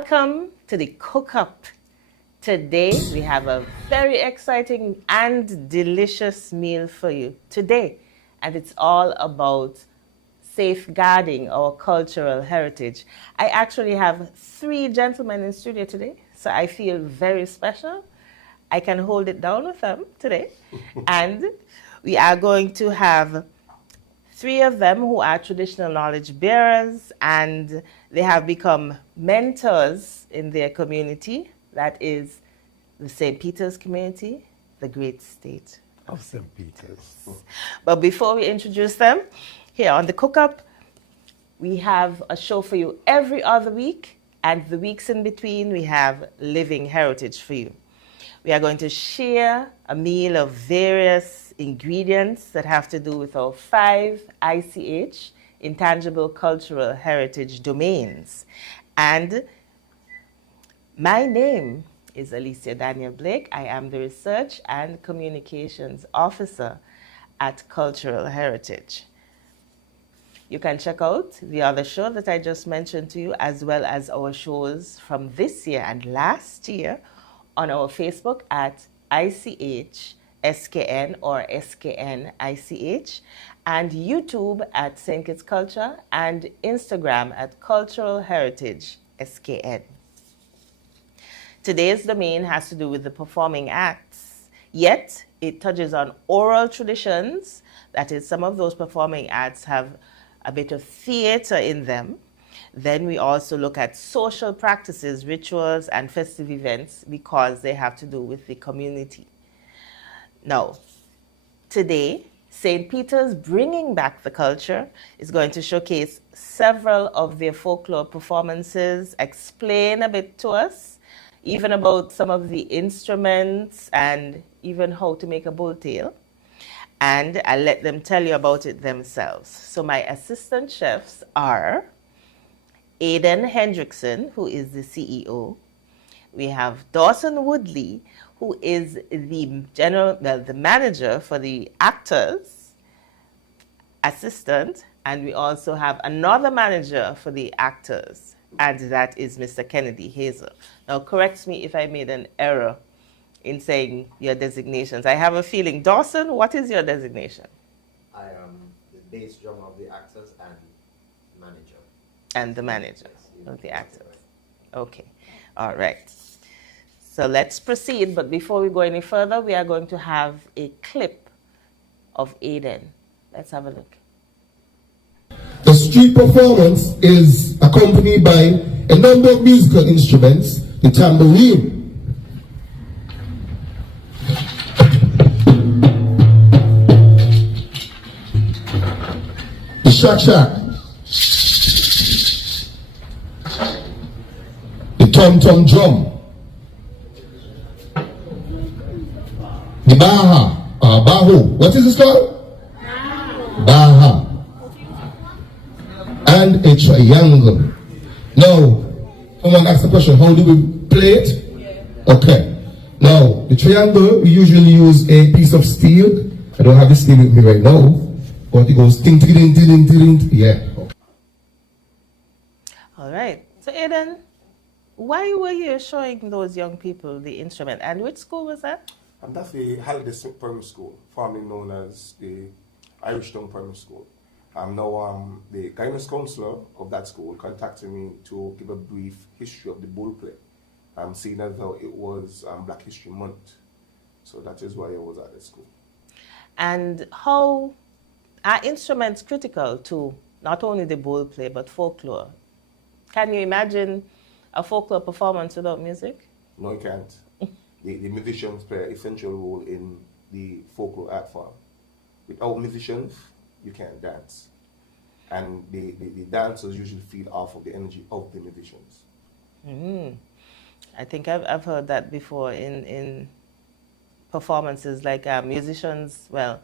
Welcome to the Cook-Up. Today we have a very exciting and delicious meal for you today, and it's all about safeguarding our cultural heritage. I actually have 3 gentlemen in studio today, so I feel very special. I can hold it down with them today. And we are going to have 3 of them who are traditional knowledge bearers, and they have become mentors in their community. That is the St. Peter's community, the great state of St. Peter's. But before we introduce them, here on the Cook-Up, we have a show for you every other week, and the weeks in between, we have living heritage for you. We are going to share a meal of various ingredients that have to do with our 5 ICH, intangible cultural heritage domains. And my name is Alicia Daniel Blake. I am the Research and Communications Officer at Cultural Heritage. You can check out the other show that I just mentioned to you, as well as our shows from this year and last year on our Facebook at ICH SKN or SKN ICH, and YouTube at St. Kitts Culture, and Instagram at Cultural Heritage SKN. Today's domain has to do with the performing arts, yet it touches on oral traditions. That is, some of those performing arts have a bit of theater in them. Then we also look at social practices, rituals, and festive events because they have to do with the community. Now, today, St. Peter's Bringing Back the Culture is going to showcase several of their folklore performances, explain a bit to us, even about some of the instruments and even how to make a bull tail. And I'll let them tell you about it themselves. So my assistant chefs are Aidan Hendrickson, who is the CEO. We have Dawson Woodley, who is the manager for the actors, assistant, and we also have another manager for the actors, and that is Mr. Kennedy Hazel. Now, correct me if I made an error in saying your designations. I have a feeling. Dawson, what is your designation? I am the bass drummer of the actors and manager. And the manager of the actors. Okay, all right. So let's proceed, but before we go any further, we are going to have a clip of Aidan. Let's have a look. The street performance is accompanied by a number of musical instruments, the tambourine, the shak-shak, the tom-tom drum, the bahu. What is this called? Baha. And a triangle. Now, someone asked the question, how do we play it? Okay. Now, the triangle, we usually use a piece of steel. I don't have the steel with me right now, but it goes ting, ting, ting, ting, ting, ting. Yeah. All right. So, Aidan, why were you showing those young people the instrument? And which school was that? That's the Halliday Smith Primary School, formerly known as the Irish Town Primary School. Now, the guidance counselor of that school contacted me to give a brief history of the bull play, seeing as though it was Black History Month. So that is why I was at the school. And how are instruments critical to not only the bull play, but folklore? Can you imagine a folklore performance without music? No, you can't. The musicians play an essential role in the folklore art form. Without musicians, you can't dance. And the dancers usually feed off of the energy of the musicians. I think I've heard that before in performances, like musicians, well,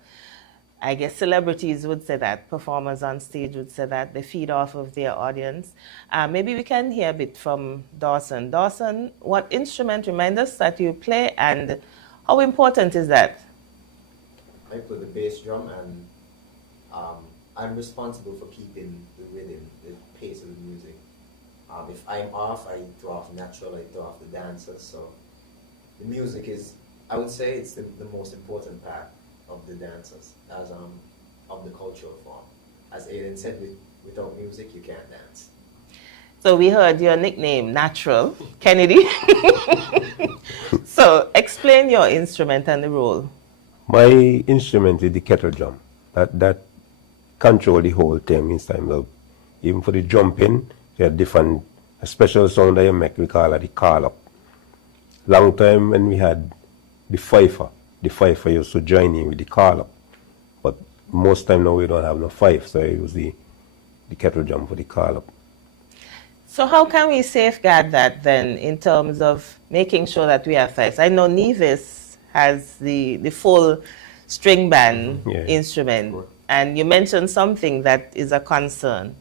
I guess celebrities would say that, performers on stage would say that, they feed off of their audience. Maybe we can hear a bit from Dawson. Dawson, what instrument, remind us, that you play, and how important is that? I play the bass drum, and I'm responsible for keeping the rhythm, the pace of the music. If I'm off, I throw off natural, I throw off the dancers. So the music is, I would say, it's the most important part of the dancers, as of the cultural form. As Aidan said, without music, you can't dance. So we heard your nickname, Natural, Kennedy. So explain your instrument and the role. My instrument is the kettle drum. That control the whole thing in time of, even for the jumping, there are different, a special sound that you make, we call it the call up. Long time when we had the fifer used to join in with the call up. But most time now we don't have no fife, so I use the kettle drum for the call up. So how can we safeguard that then in terms of making sure that we have fifes? I know Nevis has the full string band instrument, and you mentioned something that is a concern.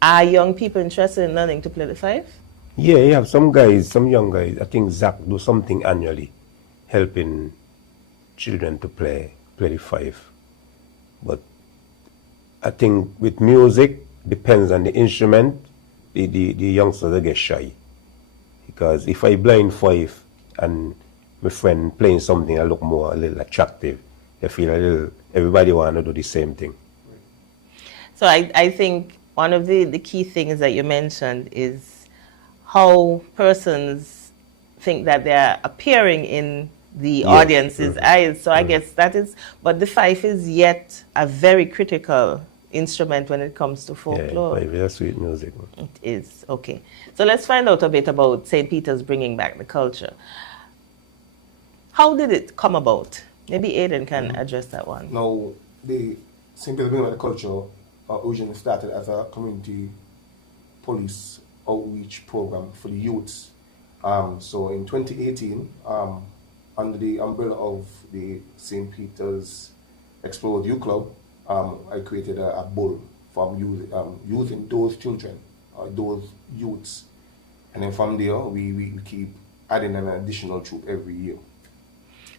Are young people interested in learning to play the fife? Yeah, you have some guys, some young guys, I think Zach do something annually, helping children to play the fife. But I think with music, depends on the instrument, the youngsters they get shy. Because if I blind five and my friend playing something that look more a little attractive, they feel a little, everybody want to do the same thing. So I think one of the key things that you mentioned is how persons think that they're appearing in the audience's eyes. So I guess that is, but the fife is yet a very critical instrument when it comes to folklore. Yeah, fife is sweet music. It is, okay. So let's find out a bit about St. Peter's Bringing Back the Culture. How did it come about? Maybe Aidan can address that one. Now, the St. Petersburg Bringing Back the Culture originally started as a community police outreach program for the youths. So in 2018, under the umbrella of the St. Peter's Explore Youth Club, I created a bull from using those children, those youths. And then from there, we keep adding an additional troop every year.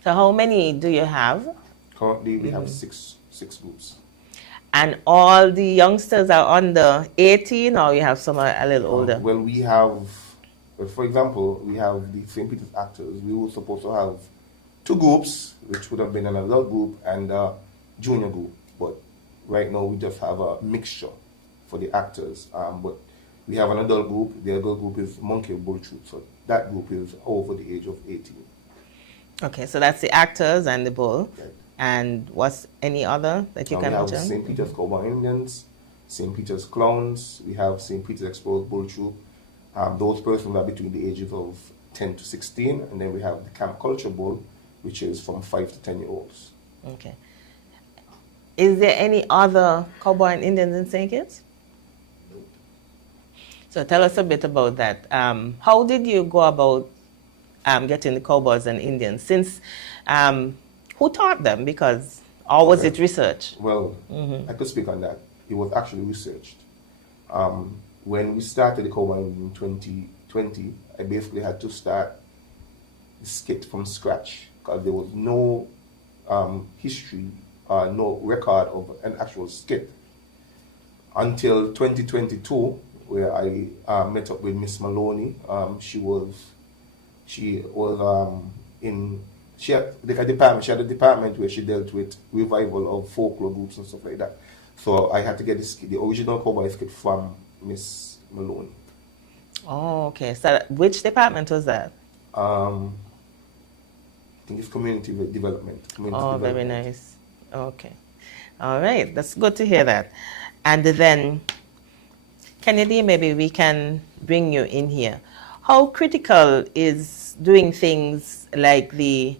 So how many do you have? Currently, we have six groups. And all the youngsters are under 18, or you have some are a little older? Well, we have, for example, we have the St. Peter's actors. We were supposed to have 2 groups, which would have been an adult group and a junior group. But right now, we just have a mixture for the actors. But we have an adult group. The adult group is Monkey Bull Troop. So that group is over the age of 18. Okay, so that's the actors and the bull. Right. And what's any other that you can mention? We have St. Peter's Cowboy Indians, St. Peter's Clowns, we have St. Peter's Exposed Bull Troop. Those persons are between the ages of 10 to 16, and then we have the Camp Culture Bull, which is from 5 to 10-year-olds. Okay. Is there any other cowboy and Indians in St. Kitts? Nope. So tell us a bit about that. How did you go about getting the cowboys and Indians? Since who taught them? Because, or was it research? Well, I could speak on that. It was actually researched. When we started the Cowboy in 2020, I basically had to start the skit from scratch because there was no history, no record of an actual skit until 2022, where I met up with Miss Maloney. She had a department where she dealt with revival of folklore groups and stuff like that. So I had to get the original cowboy skit from Miss Maloney. Oh, okay. So which department was that? I think it's community development. Very nice. Okay. All right. That's good to hear that. And then, Kennedy, maybe we can bring you in here. How critical is doing things like the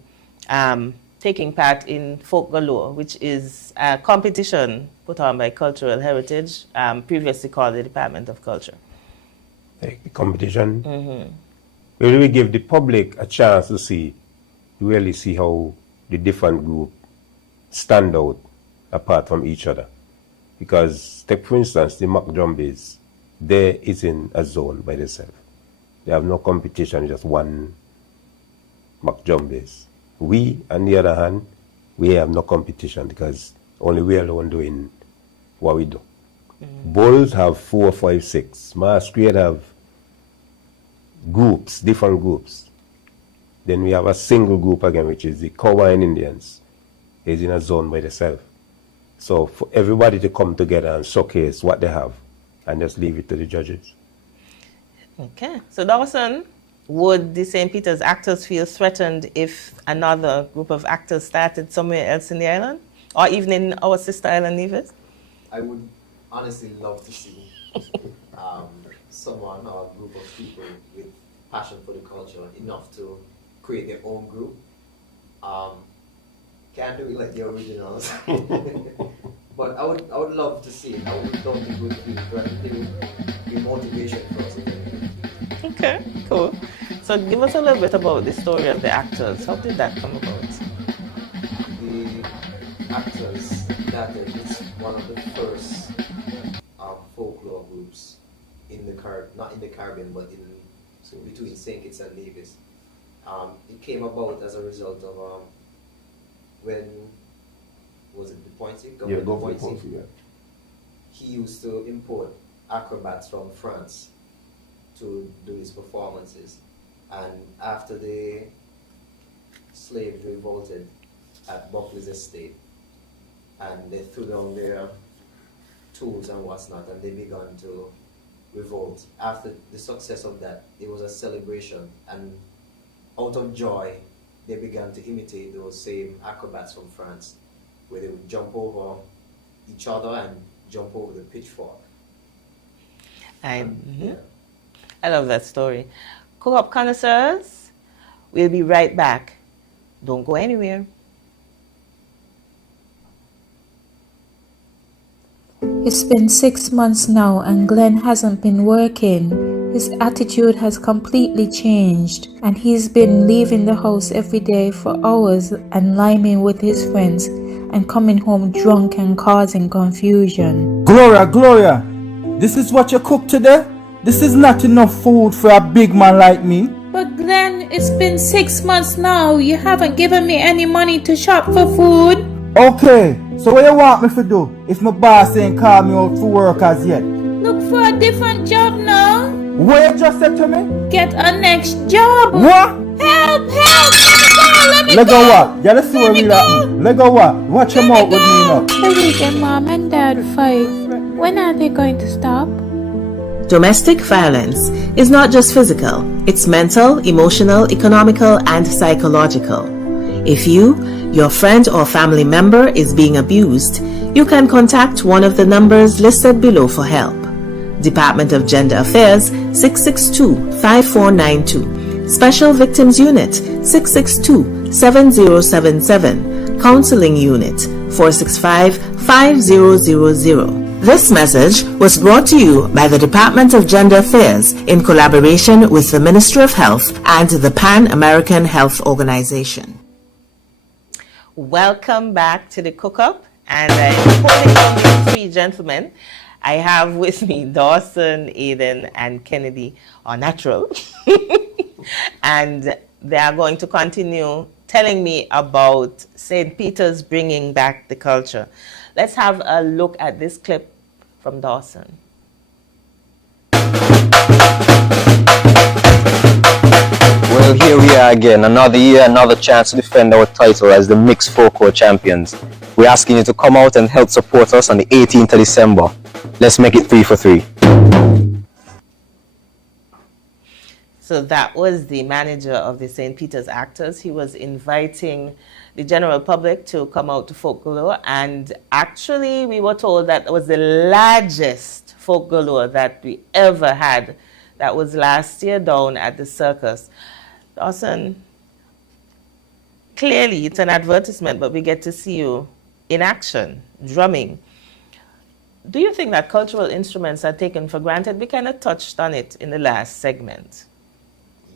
taking part in folk galore, which is a competition put on by Cultural Heritage, previously called the Department of Culture? Like the competition, where we give the public a chance to really see how the different groups stand out apart from each other. Because, take for instance, the mock drum bass, there is in a zone by themselves. They have no competition, just one mock drum bass. We, on the other hand, we have no competition because only we alone doing what we do. Bulls have 4, 5, 6. Masquerade have groups, different groups. Then we have a single group again, which is the Hawaiian Indians, is in a zone by themselves. So for everybody to come together and showcase what they have and just leave it to the judges. Okay. So Dawson, would the St. Peter's actors feel threatened if another group of actors started somewhere else in the island? Or even in our sister island, Nevis? I would honestly love to see someone or a group of people with passion for the culture enough to create their own group. Can't do it like the originals. But I would love to see it. I don't think it would be threatening. It would be motivation for us. Okay, cool. So give us a little bit about the story of the actors. How did that come about? The actors started, it's one of the first folklore groups in the not in the Caribbean, but between St. Kitts and Nevis. It came about as a result of when was it the Pointy? Yeah, Governor Pointy, yeah. He used to import acrobats from France to do his performances, and after the slaves revolted at Buckley's estate, and they threw down their tools and what's not, and they began to revolt. After the success of that, it was a celebration, and out of joy, they began to imitate those same acrobats from France, where they would jump over each other and jump over the pitchfork. I Yeah. love that story. Co-op connoisseurs, we'll be right back. Don't go anywhere. It's been 6 months now and Glenn hasn't been working. His attitude has completely changed and he's been leaving the house every day for hours and liming with his friends and coming home drunk and causing confusion. Gloria, this is what you cook today? This is not enough food for a big man like me. But Glenn, it's been 6 months now. You haven't given me any money to shop for food. Okay, so what you want me to do if my boss ain't called me out for work as yet? Look for a different job now. What you just said to me? Get a next job. What? Help! Let me Let go! go what? You see what really happening. Let go what? Watch your mouth with me now. The weekend mom and dad fight. When are they going to stop? Domestic violence is not just physical, it's mental, emotional, economical, and psychological. If you, your friend or family member is being abused, you can contact one of the numbers listed below for help. Department of Gender Affairs 662-5492, Special Victims Unit 662-7077, Counseling Unit 465-5000. This message was brought to you by the Department of Gender Affairs in collaboration with the Ministry of Health and the Pan American Health Organization. Welcome back to the Cook-Up, and reporting from these three gentlemen, I have with me Dawson, Aidan, and Kennedy, or Natural, and they are going to continue telling me about St. Peter's bringing back the culture. Let's have a look at this clip from Dawson. Well, here we are again, another year, another chance to defend our title as the mixed folklore champions. We're asking you to come out and help support us on the 18th of December. Let's make it 3 for 3. So that was the manager of the St. Peter's Actors. He was inviting the general public to come out to folklore, and actually we were told that it was the largest folklore that we ever had. That was last year down at the circus. Dawson, clearly it's an advertisement, but we get to see you in action, drumming. Do you think that cultural instruments are taken for granted? We kind of touched on it in the last segment.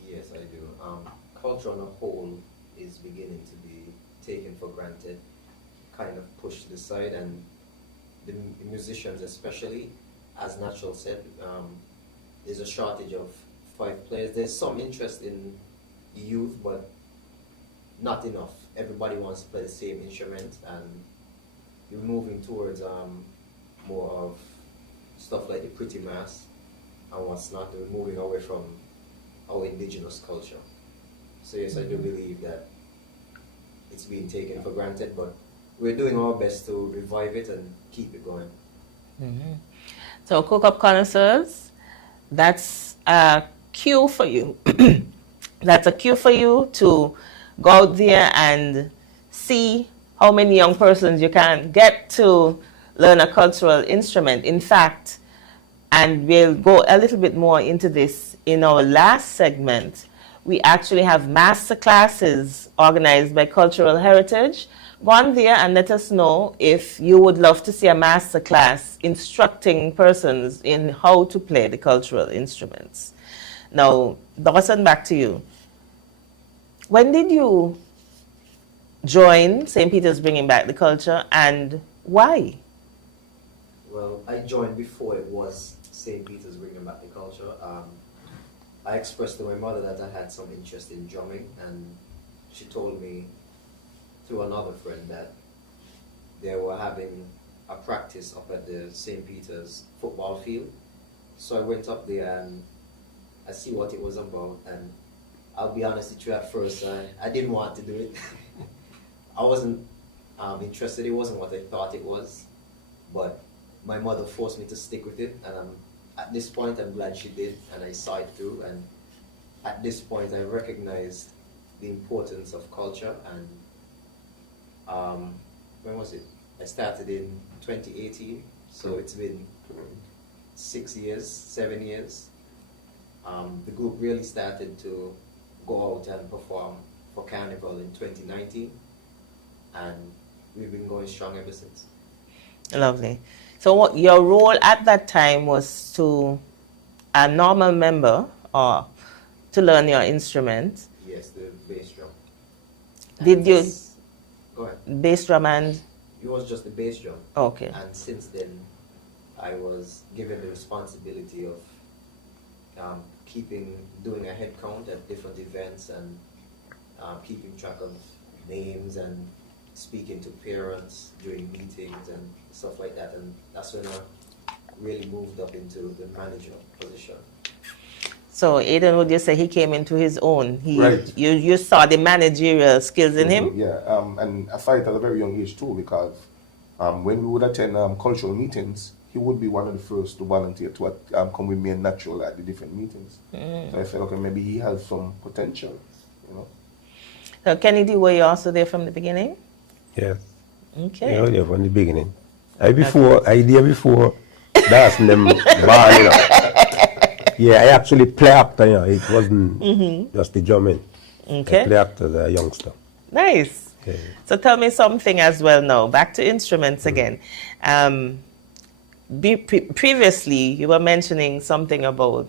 Yes, I do. Culture on a whole is beginning to be taken for granted, kind of pushed aside, and the musicians especially, as Natural said, there's a shortage of 5 players. There's some interest in the youth, but not enough. Everybody wants to play the same instrument, and you're moving towards more of stuff like the pretty mass and what's not. We're moving away from our indigenous culture. So yes, I do believe that it's being taken for granted, but we're doing our best to revive it and keep it going. So cook-up connoisseurs, that's a cue for you. That's a cue for you to go out there and see how many young persons you can get to learn a cultural instrument. In fact, and we'll go a little bit more into this in our last segment, we actually have master classes organized by Cultural Heritage. Go on there and let us know if you would love to see a master class instructing persons in how to play the cultural instruments. Now, Dawson, back to you. When did you join St. Peter's Bringing Back the Culture, and why? Well, I joined before it was St. Peter's Bringing Back the Culture. I expressed to my mother that I had some interest in drumming, and she told me through another friend that they were having a practice up at the St. Peter's football field. So I went up there and I see what it was about, and I'll be honest with you, at first I didn't want to do it. I wasn't interested. It wasn't what I thought it was, but my mother forced me to stick with it, and at this point I'm glad she did, and I saw it through. And at this point I recognized the importance of culture. And when was it? I started in 2018, so it's been 6 years, 7 years. The group really started to go out and perform for Carnival in 2019, and we've been going strong ever since. Lovely. So what your role at that time was to a normal member or to learn your instrument? Yes, the bass drum. Did you? Go ahead. Bass drum and? It was just the bass drum. Okay. And since then, I was given the responsibility of doing a head count at different events, and keeping track of names and speaking to parents during meetings and stuff like that. And that's when I really moved up into the manager position. So Aidan, would you say he came into his own? Right. You saw the managerial skills in him? Yeah, and I fight at a very young age too, because when we would attend cultural meetings, he would be one of the first to volunteer to come with me and Natural at the different meetings. So I felt, okay, maybe he has some potential, you know. So Kennedy, were you also there from the beginning? Yes. Okay. Yeah, yeah, from the beginning. I there before Dawson them born, you know. Yeah, I actually play actor, you know. It wasn't just the drumming. Okay. I play actor as a youngster. Nice. Okay. So tell me something as well now. Back to instruments again. Previously, you were mentioning something about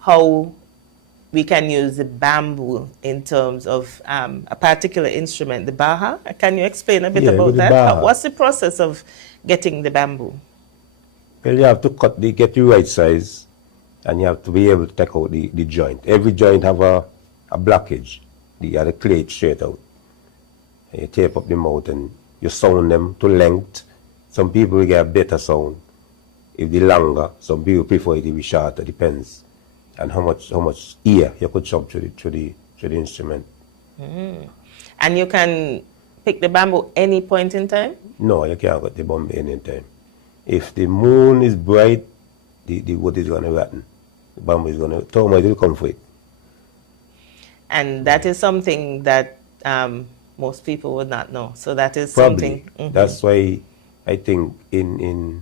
how we can use the bamboo in terms of a particular instrument, the baha. Can you explain a bit about that? Baha. What's the process of getting the bamboo? Well, you have to get the right size, and you have to be able to take out the joint. Every joint have a blockage. The clay straight out. And you tape up the mouth and you sound them to length. Some people will get a better sound if the longer. Some people prefer it to be shorter. Depends on how much ear you could shove through the instrument. And you can pick the bamboo any point in time? No, you can't get the bamboo any time. If the moon is bright, the wood is going to rotten. The bamboo is going to, termite will come for it. And that is something that most people would not know. So that is Probably. something. That's why I think in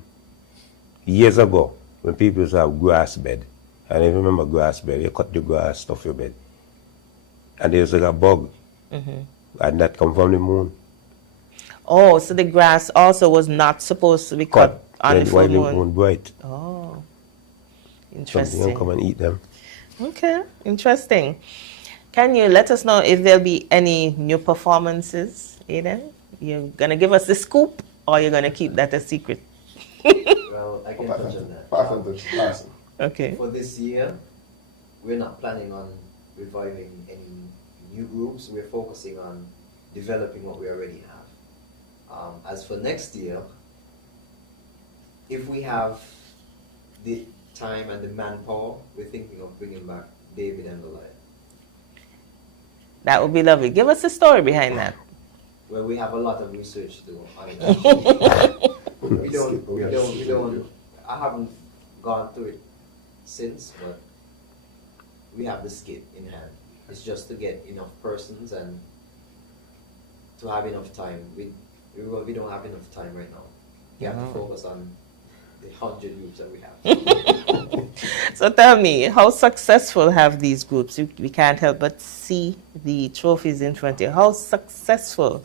years ago, when people used to have grass bed, and I remember grass bed, you cut the grass off your bed, and there's like a bug, and that come from the moon. Oh, so the grass also was not supposed to be cut on the full while moon. the moon bright. Oh, Something interesting. will come and eat them. Okay, interesting. Can you let us know if there'll be any new performances, Aidan? You're going to give us the scoop, or you're going to keep that a secret? Well, I can touch on that. Okay. For this year, we're not planning on reviving any new groups. We're focusing on developing what we already have. As for next year, if we have the time and the manpower, we're thinking of bringing back David and Goliath. That would be lovely. Give us the story behind that. Well, we have a lot of research to do on it. we don't. I haven't gone through it since, but we have the skit in hand. It's just to get enough persons and to have enough time. We don't have enough time right now. We have to focus on the 100 groups that we have. So tell me, how successful have these groups? We can't help but see the trophies in front of you. How successful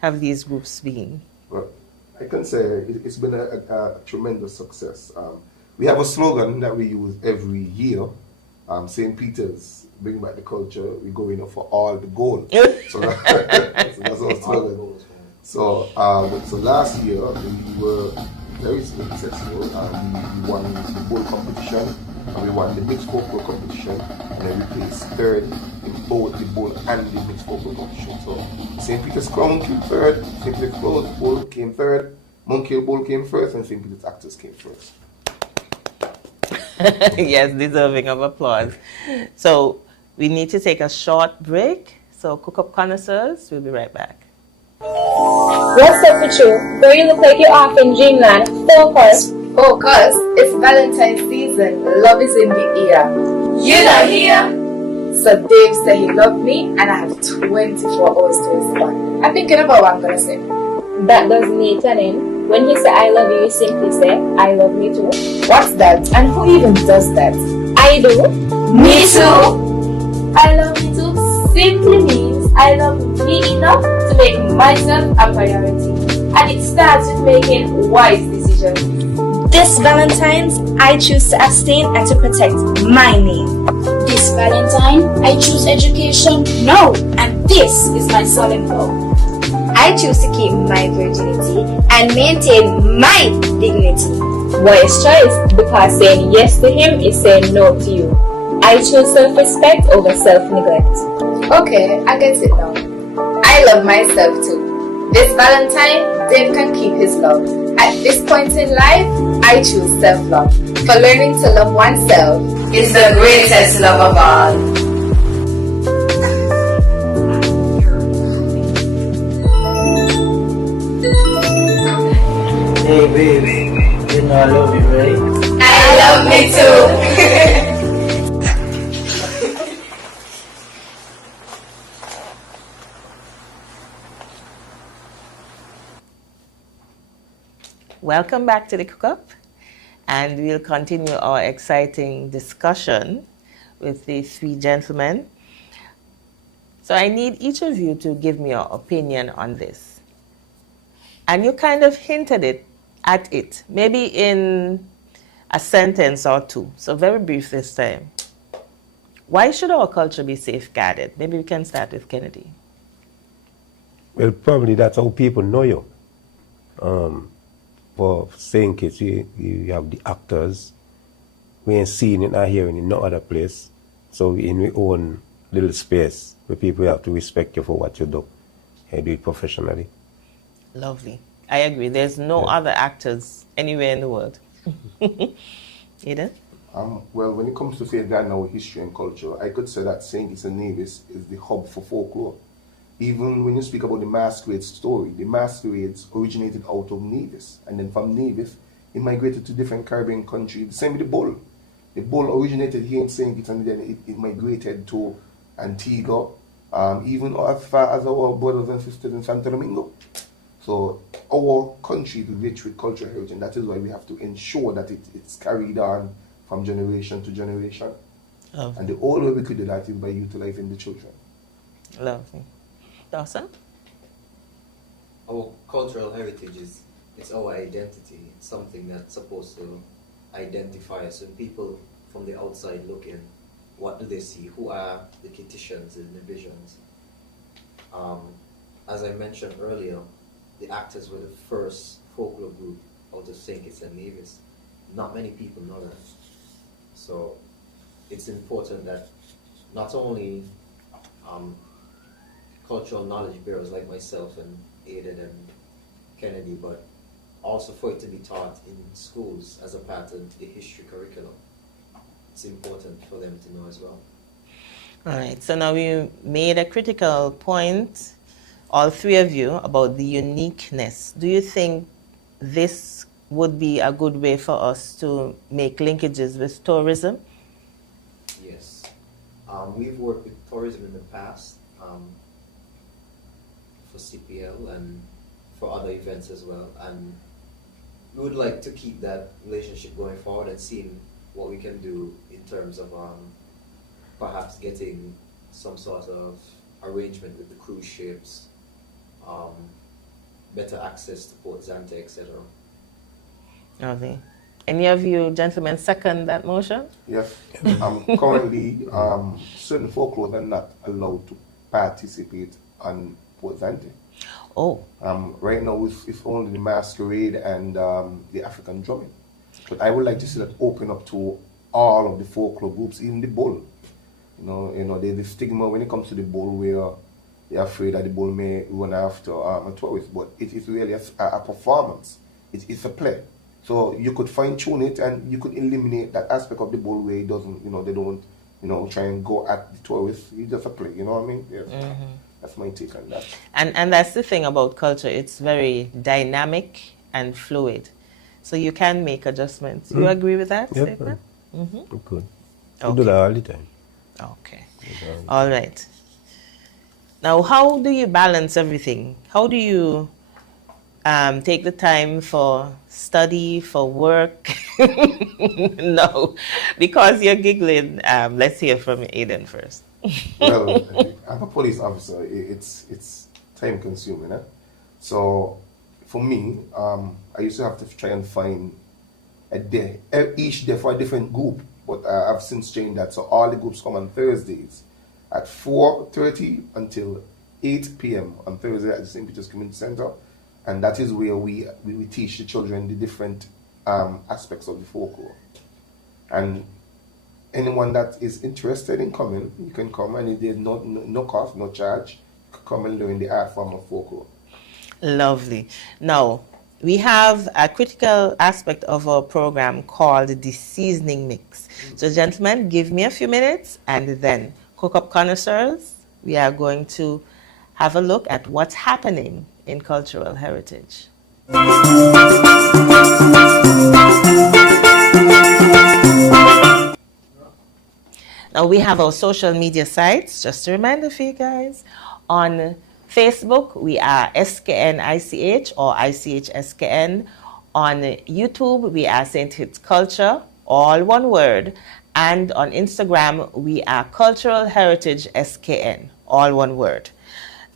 have these groups been? Well, I can say it's been a tremendous success. We have a slogan that we use every year. St. Peter's, bring back the culture. We go in for all the gold. So that's our slogan. So last year we were very successful. We won the bowl competition, and we won the mixed folklore competition, and then we placed third in both the bowl and the mixed folklore competition. So St. Peter's Crown came third, St. Peter's Bowl came third, Monkey Bowl came first, and St. Peter's Actors came first. Yes, deserving of applause. So we need to take a short break. So cook up connoisseurs, we'll be right back. What's up with you? Girl, you look like you're off in dreamland. Focus. Focus. It's Valentine's season. Love is in the air. You not here? So Dave said he loved me and I have 24 hours to respond. I'm thinking about what I'm going to say. That does Nathan in. When he say I love you, you simply say I love me too. What's that? And who even does that? I do. Me too. I love you too simply means I love me enough to make myself a priority. And it starts with making wise decisions. This Valentine's, I choose to abstain and to protect my name. This Valentine, I choose education. No, and this is my solemn vow. I choose to keep my virginity and maintain my dignity. Wise choice, because saying yes to him is saying no to you. I choose self-respect over self-neglect. Okay, I get it now. I love myself too. This Valentine, Dave can keep his love. At this point in life, I choose self-love. For learning to love oneself is the greatest love of all. Hey babe, you know I love you, right? I love me too. Welcome back to the Cook Up, and we'll continue our exciting discussion with the three gentlemen. So I need each of you to give me your opinion on this. And you kind of hinted at it, maybe in a sentence or two. So very brief this time. Why should our culture be safeguarded? Maybe we can start with Kennedy. Well, probably that's how people know you. For St. Kitts, you have the actors. We ain't seeing it or hearing it in no other place. So we in our own little space where people have to respect you for what you do. You do it professionally. Lovely. I agree. There's no other actors anywhere in the world. Aidan? Well, when it comes to safeguarding our history and culture, I could say that St. Kitts and Nevis is the hub for folklore. Even when you speak about the masquerade story, the masquerades originated out of Nevis. And then from Nevis, it migrated to different Caribbean countries. The same with the bull. The bull originated here in St. Kitts and then it migrated to Antigua, even as far as our brothers and sisters in Santo Domingo. So our country is rich with cultural heritage, and that is why we have to ensure that it's carried on from generation to generation. Lovely. And the only way we could do that is by utilizing the children. Lovely. Dawson? Our cultural heritage it's our identity. It's something that's supposed to identify us. When people from the outside look in, what do they see? Who are the Kittitians in the visions? As I mentioned earlier, the actors were the first folklore group out of St. Kitts and Nevis. Not many people know that. So it's important that not only cultural knowledge bearers like myself and Aidan and Kennedy, but also for it to be taught in schools as a part of the history curriculum. It's important for them to know as well. All right, so now you made a critical point, all three of you, about the uniqueness. Do you think this would be a good way for us to make linkages with tourism? Yes. We've worked with tourism in the past for CPL and for other events as well. And we would like to keep that relationship going forward and seeing what we can do in terms of perhaps getting some sort of arrangement with the cruise ships, better access to Port Zante, etc. Okay. Any of you gentlemen second that motion? Yes. Currently, certain folklore are not allowed to participate on Port Zante. Oh. Right now, it's only the masquerade and the African drumming. But I would like to see that open up to all of the folklore groups, even the bull. You know, there's the stigma when it comes to the bull where they're afraid that the bull may run after a tourist, but it is really a performance. It's a play. So you could fine tune it and you could eliminate that aspect of the bull where it doesn't, they don't, try and go at the tourists. It's just a play, you know what I mean? Yes. Mm-hmm. That's my take on that. And that's the thing about culture. It's very dynamic and fluid. So you can make adjustments. You agree with that statement? Mm-hmm. Good. Okay. We do that all the time. Okay. All right. Now, how do you balance everything? How do you take the time for study, for work? No, because you're giggling. Let's hear from Aidan first. Well, I'm a police officer. It's time consuming. So for me, I used to have to try and find a day, each day for a different group. But I've since changed that. So all the groups come on Thursdays at 4:30 until 8 p.m. on Thursday at the St. Peter's Community Center. And that is where we teach the children the different aspects of the folklore. And anyone that is interested in coming, you can come, and there's no cost, no charge. You can come and learn the art form of folklore. Lovely. Now, we have a critical aspect of our program called the seasoning mix. So, gentlemen, give me a few minutes, and then Cook Up Connoisseurs, we are going to have a look at what's happening in cultural heritage. Now we have our social media sites, just a reminder for you guys. On Facebook, we are SKN ICH or ICH SKN. On YouTube, we are St.PetersBringingBackTheCulture, all one word. And on Instagram, we are Cultural Heritage SKN, all one word.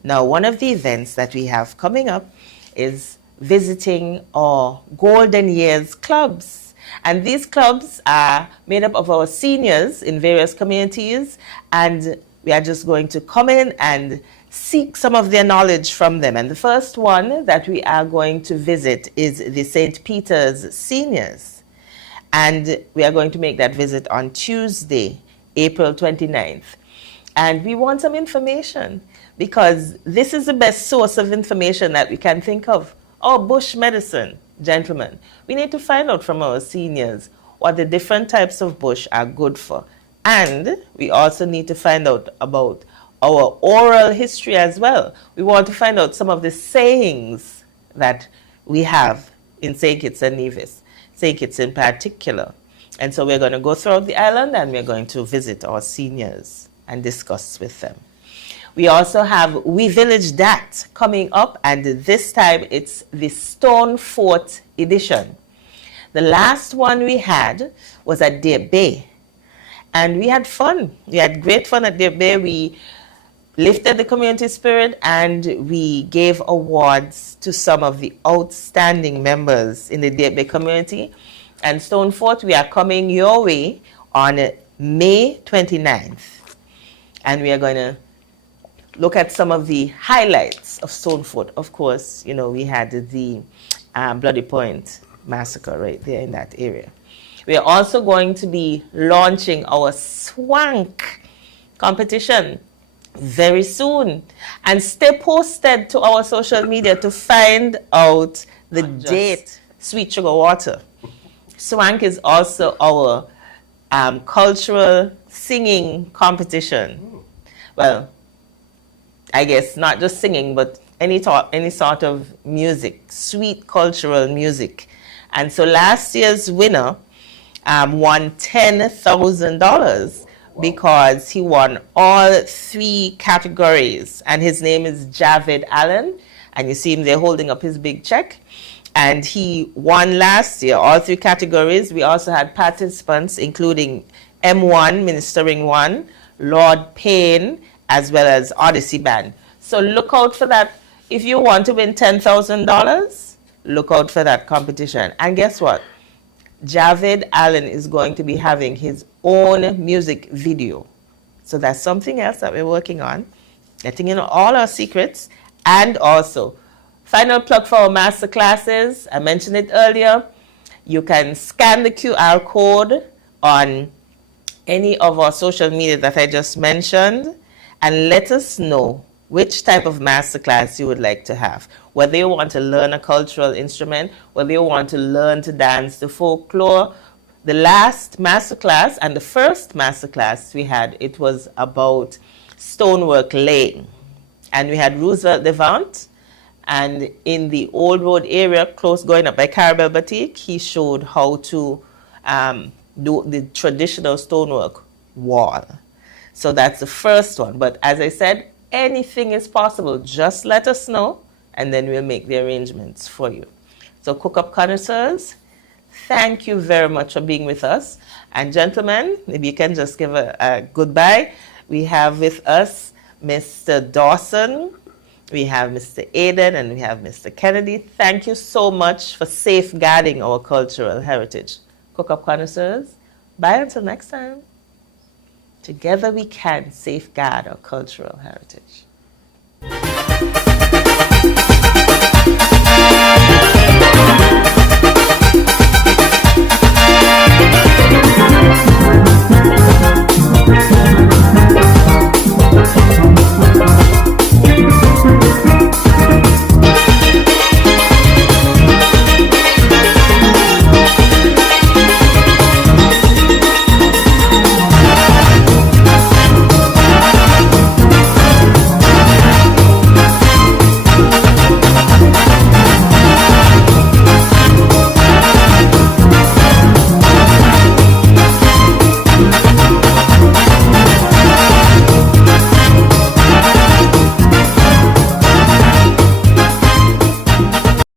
Now, one of the events that we have coming up is visiting our Golden Years clubs. And these clubs are made up of our seniors in various communities, and we are just going to come in and seek some of their knowledge from them. And the first one that we are going to visit is the St. Peter's seniors. And we are going to make that visit on Tuesday, April 29th. And we want some information, because this is the best source of information that we can think of. Oh, bush medicine, gentlemen. We need to find out from our seniors what the different types of bush are good for. And we also need to find out about our oral history as well. We want to find out some of the sayings that we have in St. Kitts and Nevis, St. Kitts in particular. And so we're going to go throughout the island, and we're going to visit our seniors and discuss with them. We also have We Village That coming up, and this time it's the Stone Fort edition. The last one we had was at Deer Bay, and we had fun. We had great fun at Deer Bay. We lifted the community spirit, and we gave awards to some of the outstanding members in the Deer Bay community. And Stone Fort, we are coming your way on May 29th. And we are going to look at some of the highlights of Stone Fort. Of course, we had the Bloody Point massacre right there in that area. We are also going to be launching our swank competition very soon. And stay posted to our social media to find out the date, Sweet Sugar Water. Swank is also our cultural singing competition. Well, I guess not just singing, but any sort of music, sweet cultural music. And so last year's winner won $10,000 because he won all 3 categories. And his name is Javid Allen. And you see him there holding up his big check. And he won last year, all 3 categories. We also had participants, including M1, Ministering One, Lord Payne, as well as Odyssey Band. So look out for that. If you want to win $10,000, look out for that competition. And guess what? Javid Allen is going to be having his own music video. So that's something else that we're working on, letting you know all our secrets. And also, final plug for our master classes. I mentioned it earlier. You can scan the QR code on any of our social media that I just mentioned and let us know which type of masterclass you would like to have. Whether you want to learn a cultural instrument, whether you want to learn to dance the folklore. The last masterclass and the first masterclass we had, it was about stonework laying. And we had Roosevelt Devant, and in the Old Road area, close going up by Carabel Batik, he showed how to do the traditional stonework wall. So that's the first one. But as I said, anything is possible. Just let us know, and then we'll make the arrangements for you. So cook-up connoisseurs, thank you very much for being with us. And gentlemen, maybe you can just give a goodbye. We have with us Mr. Dawson, we have Mr. Aidan, and we have Mr. Kennedy. Thank you so much for safeguarding our cultural heritage. Cook-up connoisseurs, bye until next time. Together we can safeguard our cultural heritage.